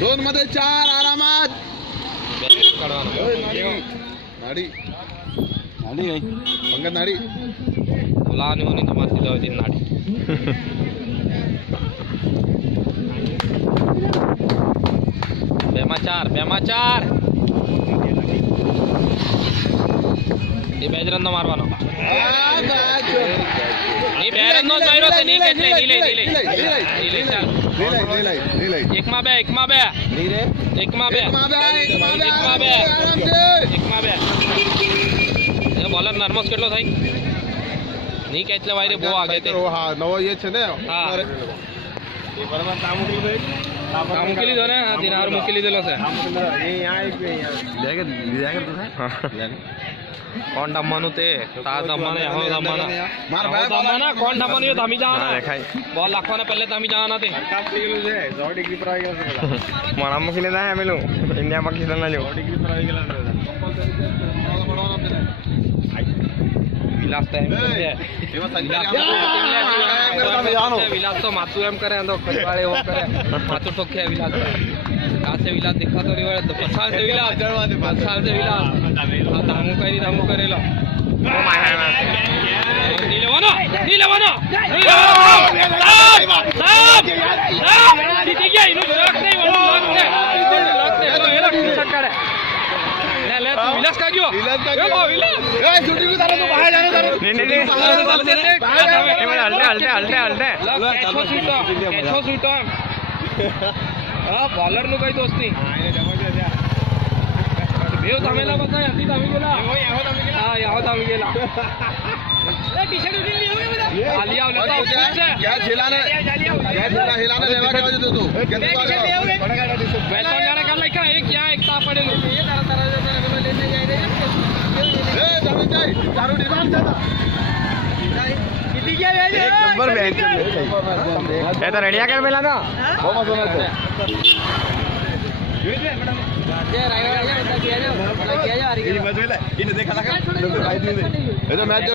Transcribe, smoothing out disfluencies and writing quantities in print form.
दोन मध्ये 4 आरामात नाडी नाडी आहे पंगत नाडी लहान होऊन माती जाऊ दे नाडी बेमाचार ये बेजरंदा मारवानो नी बेरंदो जायरो ते नी केटले नीले चल एक मा बे नीरे एक मा बे ये बॉलर नर्वस केटलो थाई नी केटले वायरे बो आगे ते हां नवो ये छे ने हां ये बराबर कामुकेली दो ने दिनार मुकेली दिलो से ये यहां एक लेके तो था कौन दम्मानु ते ता दम्माने हो दम्माना मार दम्माना कौन दम्मानु ये धामी जाना देखाई बॉल लाखवाने पहले धामी जाना ते काप गेलो छे 100 डिग्री पर આવી ગયો મારા મુકેલી ના હે મેલું ઇન્ડિયા પાકિસ્તાન ના જો 100 डिग्री पर આવી ગયેલા વિલાસ विलास तो माथु एम करे तो खड़वाड़े वो करे माथु ठोके विलास कहाँ से विलास दिखा तो नहीं तो पसाल से विलास दामू करेलो नीले वानो ठीक है इनो लक नहीं ले तू विलास का क्यों विलास ए शूटिंग को तारा तो बाहर जाने नहीं हल्टे शूट हां बॉलर नु काही दोस्त नाही बेव थांबेला बघा याती थांबी गेला हां याव थांबी गेला ए टी-शर्ट उडली हो आली आवला तो क्या झेलाने हिलाने लेवा के वजह तू वेलकम जाने का लाइक एक यहाँ एक ता पड़े लो ये तारा लेने जाए रे ए जल्दी जाए चारों डिमांड था किती क्या है एक नंबर बेंच ये तो रेडिया कर मिला ना वो मत होना तो ये राइट किया जा ये देखा लगा ये तो मैच